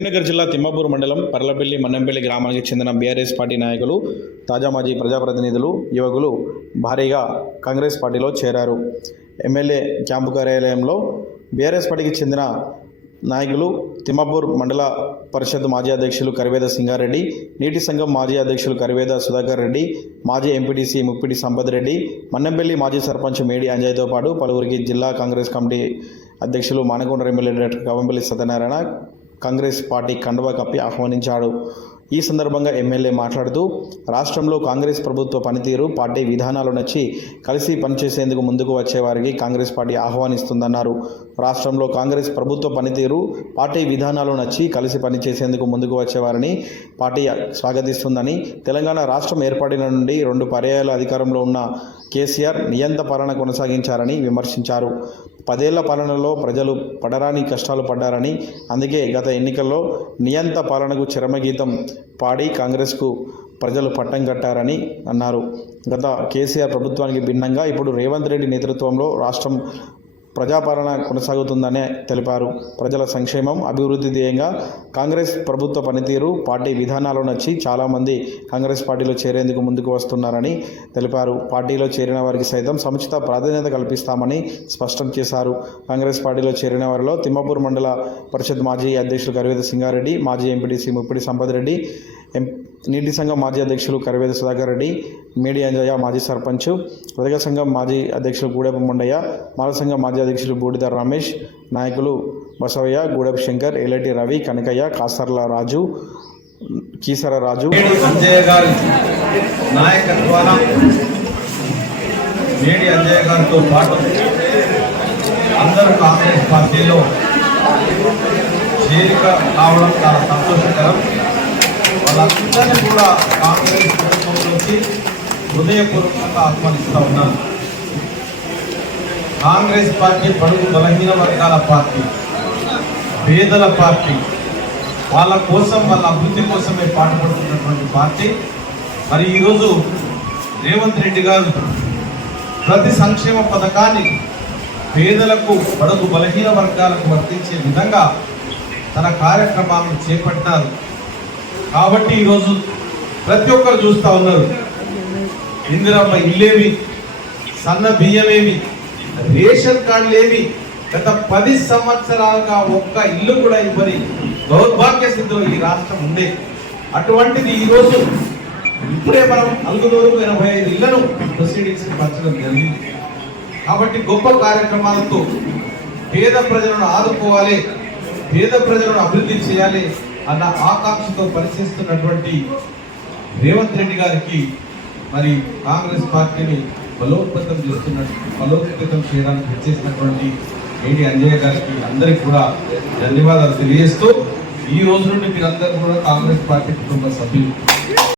కరీంనగర్ జిల్లా తిమ్మాపూర్ మండలం పర్లపల్లి మన్నంపల్లి గ్రామానికి చెందిన బీఆర్ఎస్ పార్టీ నాయకులు తాజా మాజీ ప్రజాప్రతినిధులు యువకులు భారీగా కాంగ్రెస్ పార్టీలో చేరారు. ఎమ్మెల్యే క్యాంపు కార్యాలయంలో బీఆర్ఎస్ పార్టీకి చెందిన నాయకులు తిమ్మాపూర్ మండల పరిషత్ మాజీ అధ్యక్షులు కరివేద సింగారెడ్డి నీటి సంఘం మాజీ అధ్యక్షులు కరివేద సుధాకర్ రెడ్డి మాజీ ఎంపీటీసీ ముప్పిడి సంపత్ రెడ్డి మన్నంపల్లి మాజీ సర్పంచ్ మేడి అంజయ్తో పాటు పలువురికి జిల్లా కాంగ్రెస్ కమిటీ అధ్యక్షులు Manakonda MLA director Kavampalli Satyanarayana Congress party కండువా కప్పి ఆహ్వానించాడు. ఈ సందర్భంగా ఎమ్మెల్యే మాట్లాడుతూ రాష్ట్రంలో కాంగ్రెస్ ప్రభుత్వ పనితీరు పార్టీ విధానాలు నచ్చి కలిసి పనిచేసేందుకు ముందుకు వచ్చేవారికి కాంగ్రెస్ పార్టీ ఆహ్వానిస్తుందన్నారు. రాష్ట్రంలో కాంగ్రెస్ ప్రభుత్వ పనితీరు పార్టీ విధానాలు నచ్చి కలిసి పనిచేసేందుకు ముందుకు వచ్చేవారిని పార్టీ స్వాగతిస్తుందని తెలంగాణ రాష్ట్రం ఏర్పడిన నుండి రెండు పర్యాయాల అధికారంలో ఉన్న కేసీఆర్ నియంత పాలన కొనసాగించారని విమర్శించారు. పదేళ్ళ పాలనలో ప్రజలు పడరాని కష్టాలు పడ్డారని అందుకే గత ఎన్నికల్లో నియంత పాలనకు చిరమగీతం పాడి కాంగ్రెస్కు ప్రజలు పట్టం కట్టారని అన్నారు. గత కేసీఆర్ ప్రభుత్వానికి భిన్నంగా ఇప్పుడు రేవంత్ రెడ్డి నేతృత్వంలో రాష్ట్రం ప్రజాపాలన కొనసాగుతుందనే తెలిపారు. ప్రజల సంక్షేమం అభివృద్ధి ధ్యేయంగా కాంగ్రెస్ ప్రభుత్వ పనితీరు పార్టీ విధానాలు నచ్చి చాలామంది కాంగ్రెస్ పార్టీలో చేరేందుకు ముందుకు వస్తున్నారని తెలిపారు. పార్టీలో చేరిన వారికి సైతం సముచిత ప్రాధాన్యత కల్పిస్తామని స్పష్టం చేశారు. కాంగ్రెస్ పార్టీలో చేరిన వారిలో తిమ్మపూర్ మండల పరిషత్ మాజీ అధ్యక్షులు కరివేద సింగారెడ్డి మాజీ ఎంపీటీసీ ముప్పిడి సంపత్ రెడ్డి ఎం నీటి సంఘం మాజీ అధ్యక్షులు కరివేద సుధాకర్ రెడ్డి మేడి అంజయ్య మాజీ సర్పంచ్ ఉదగ సంఘం మాజీ అధ్యక్షులు గూడెపు ముండయ్య మాల సంఘం మాజీ అధ్యక్షులు బూడిద రమేష్ నాయకులు బసవయ్య గూడెపు శంకర్ ఎలటి రవి కనకయ్య కాసర్ల రాజు కీసర రాజు. అంజయ్య గారి నాయకత్వాన మేడి అంజయ్య గారితో పాటు అందరూ కాంగ్రెస్ పార్టీలో చేరిక కావడం చాలా సంతోషకరం. వాళ్ళందరినీ కూడా కాంగ్రెస్ ప్రభుత్వంలోకి హృదయపూర్వకంగా ఆహ్వానిస్తూ ఉన్నాను. కాంగ్రెస్ పార్టీ పడుగు బలహీన వర్గాల పార్టీ పేదల పార్టీ వాళ్ళ కోసం వాళ్ళ అభివృద్ధి కోసమే పాటుపడుతున్నటువంటి పార్టీ. మరి ఈరోజు రేవంత్ రెడ్డి గారు ప్రతి సంక్షేమ పథకాన్ని పేదలకు బడుగు బలహీన వర్గాలకు వర్తించే విధంగా తన కార్యక్రమాలను చేపట్టారు కాబట్టి ఈరోజు ప్రతి ఒక్కరు చూస్తూ ఉన్నారు. ఇందిరమ్మ ఇల్లేమి సన్న బియ్యమేమి రేషన్ కార్డులేమి గత పది సంవత్సరాలుగా ఒక్క ఇల్లు కూడా ఇవ్వని దౌర్భాగ్య స్థితిలో ఈ రాష్ట్రం ఉంది అటువంటిది ఈరోజు ఇప్పుడే మనం నలుగురు ఎనభై ఐదు ఇళ్ళను ప్రొసీడింగ్స్ పంచడం జరిగింది. కాబట్టి గొప్ప కార్యక్రమాలతో పేద ప్రజలను ఆదుకోవాలి పేద ప్రజలను అభివృద్ధి చేయాలి అన్న ఆకాంక్షతో పనిచేస్తున్నటువంటి రేవంత్ రెడ్డి గారికి మరి కాంగ్రెస్ పార్టీని బలోపేతం చేస్తున్నట్టు బలోపేతం చేయడానికి వచ్చేసినటువంటి ఏడి అంజయ్య గారికి అందరికీ కూడా ధన్యవాదాలు తెలియజేస్తూ ఈ రోజు నుండి మీరందరూ కూడా కాంగ్రెస్ పార్టీ కుటుంబ సభ్యులు.